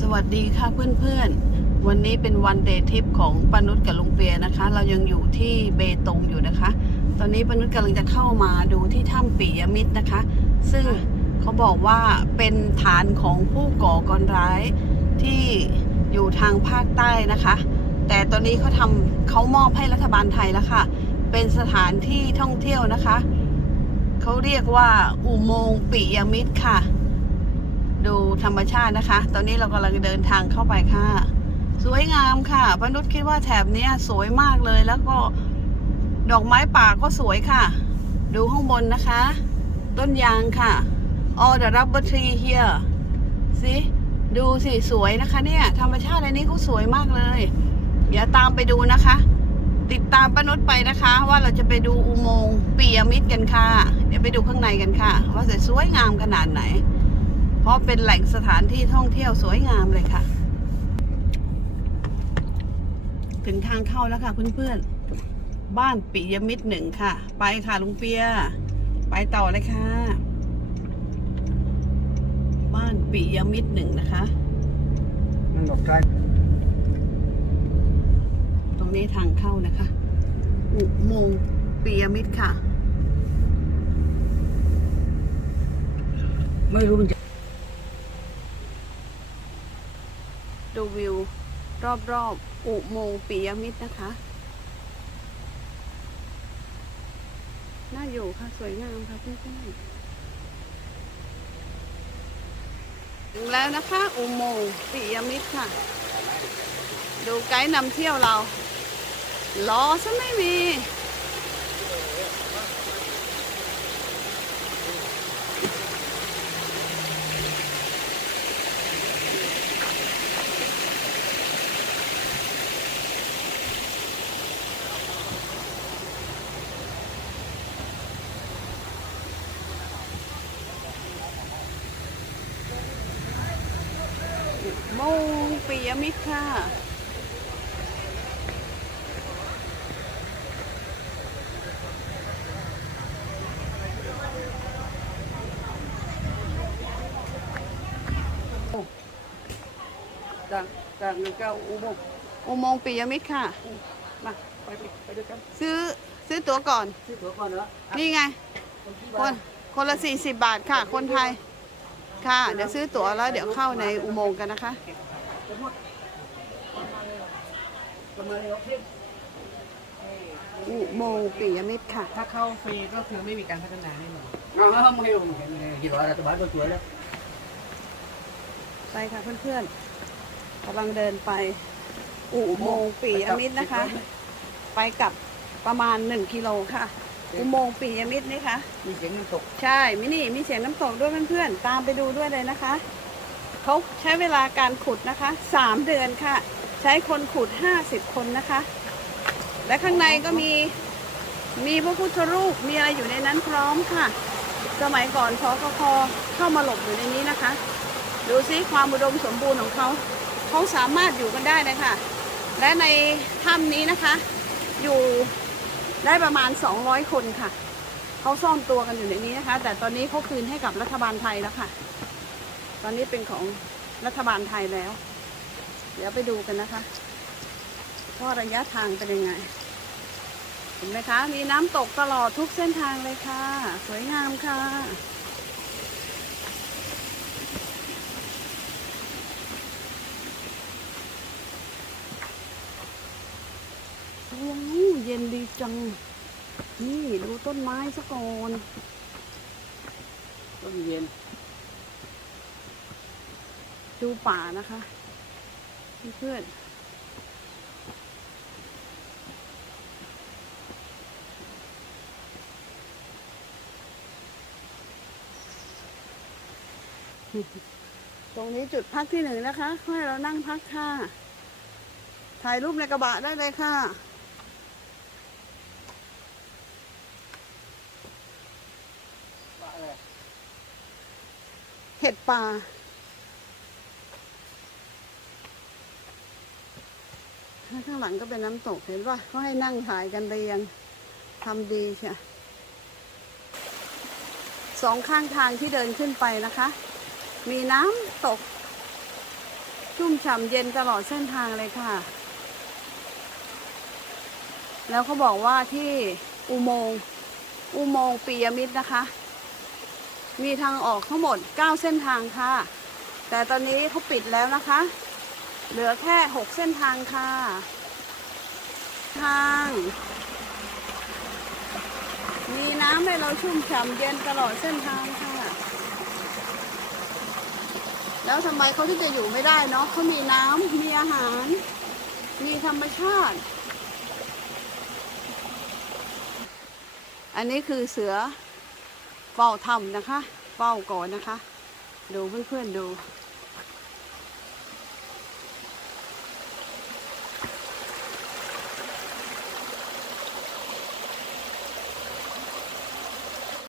สวัสดีค่ะเพื่อนๆ วันนี้เป็นวันเดย์ทริปของปนุชกับลุงเปียนะคะ เรายังอยู่ที่เบตงอยู่นะคะ ตอนนี้ปนุชกำลังจะเข้ามาดูที่ถ้ำปิยมิตรนะคะ ซึ่งเขาบอกว่าเป็นฐานของผู้ก่อการร้ายที่อยู่ทางภาคใต้นะคะ แต่ตอนนี้เขาทำเขามอบให้รัฐบาลไทยแล้วค่ะ เป็นสถานที่ท่องเที่ยวนะคะ เขาเรียกว่าอุโมงค์ปิยมิตรค่ะ ดูธรรมชาตินะคะ ตอนนี้เรากำลังเดินทางเข้าไปค่ะ สวยงามค่ะปนุษคิดว่าแถบนี้สวยมากเลยแล้วก็ดอกไม้ป่าก็สวยค่ะ ดูข้างบนนะคะ ต้นยางค่ะ all the rubber tree here สิดูสิสวยนะคะเนี่ย ธรรมชาติอันนี้เขาสวยมากเลยเดี๋ยวตามไปดูนะคะ ติดตามปนุษไปนะคะ ว่าเราจะไปดูอุโมงค์ปียมิตรกันค่ะ เดี๋ยวไปดูข้างในกันค่ะ ว่าจะสวยงามขนาดไหน เพราะเป็นแหล่งสถานที่ท่องเที่ยวสวยงามเลยค่ะ ถึงทางเข้าแล้วค่ะเพื่อนๆ บ้านปิยมิตรหนึ่งค่ะ ไปค่ะลุงเปีย ไปต่อเลยค่ะ บ้านปิยมิตรหนึ่งนะคะ มันหลบได้ตรงนี้ทางเข้านะคะ อุโมงค์ปิยมิตรค่ะ ไม่รู้มันจะ ดูวิว รอบๆอุโมงค์ปิยมิตรนะคะ น่าอยู่ค่ะ สวยงามค่ะเพื่อนๆถึงแล้วนะคะ อุโมงค์ปิยมิตรค่ะ ดูไกด์นำเที่ยวเราล้อซะไม่มี มงค์ปิยมิตรค่ะจากจากหนึ่งเก้าอุโมงค์อุโมงค์ปิยมิตรค่ะ มาไปไปไปด้วยกันซื้อซื้อตั๋วก่อน ซื้อตั๋วก่อนเหรออะนี่ไงคนที่คบ้านคนละ 40 บาทค่ะ คนไทย ค่ะ เดี๋ยวซื้อตั๋วแล้วเดี๋ยวเข้าในอุโมงค์กันนะคะทั้งหมดประมาณนี้โอเคอุโมงค์ปิยมิตรค่ะ ถ้าเข้าฟรีก็คือไม่มีการพัฒนาแน่นอนอ้าวไม่รู้เหมือนกันกี่ร้อยรัฐบาลก็สวยแล้วไปค่ะเพื่อนๆกำลังเดินไปอุโมงค์ปิยมิตรนะคะ ไปกลับประมาณ 1 กิโลค่ะ อุโมงค์ปิยมิตรนี่ค่ะมีเสียงน้ำตก ใช่มินี่มีเสียงน้ำตกด้วยเพื่อนๆตามไปดูด้วยเลยนะคะเขาใช้เวลาการขุดนะคะ3เดือนค่ะ ใช้คนขุด50คนนะคะ และข้างในก็มีมีพระพุทธรูปมีอะไรอยู่ในนั้นพร้อมค่ะ สมัยก่อนพกคเข้ามาหลบอยู่ในนี้นะคะ ดูซิความอุดมสมบูรณ์ของเขาเขาสามารถอยู่กันได้เลยค่ะ และในถ้ำนี้นะคะ อยู่ ได้ประมาณ 200 คนค่ะ เขาซ่อนตัวกันอยู่ในนี้นะคะ แต่ตอนนี้เขาคืนให้กับรัฐบาลไทยแล้วค่ะ ตอนนี้เป็นของรัฐบาลไทยแล้ว เดี๋ยวไปดูกันนะคะว่าระยะทางเป็นยังไง เห็นไหมคะ มีน้ำตกตลอดทุกเส้นทางเลยค่ะ สวยงามค่ะ ว้าวเย็นดีจัง นี่ดูต้นไม้ซะก่อน ต้นเย็น ดูป่านะคะ เพื่อนตรงนี้จุดพักที่หนึ่งนะคะ ให้เรานั่งพักค่ะ ถ่ายรูปในกระบะได้เลยค่ะ เห็ดป่า ข้างหลังก็เป็นน้ำตกเห็นป่ะเขาให้นั่งถ่ายกันเรียงทำดีใช่สองข้างทางที่เดินขึ้นไปนะคะ มีน้ำตก ชุ่มฉ่ำเย็นตลอดเส้นทางเลยค่ะ แล้วเขาบอกว่าที่อุโมงค์อุโมงค์ปียมิตรนะคะ มีทางออกทั้งหมด 9 เส้นทางค่ะ แต่ตอนนี้เขาปิดแล้วนะคะ เหลือแค่ 6 เส้นทางค่ะ ทาง มีน้ำให้เราชุ่มฉ่ำเย็นตลอดเส้นทางค่ะ แล้วทำไมเขาถึงจะอยู่ไม่ได้เนาะเขามีน้ำมีอาหาร มีธรรมชาติ อันนี้คือเสือ เฝ้าถ้ำนะคะ เฝ้าก่อนนะคะ ดูเพื่อนๆดู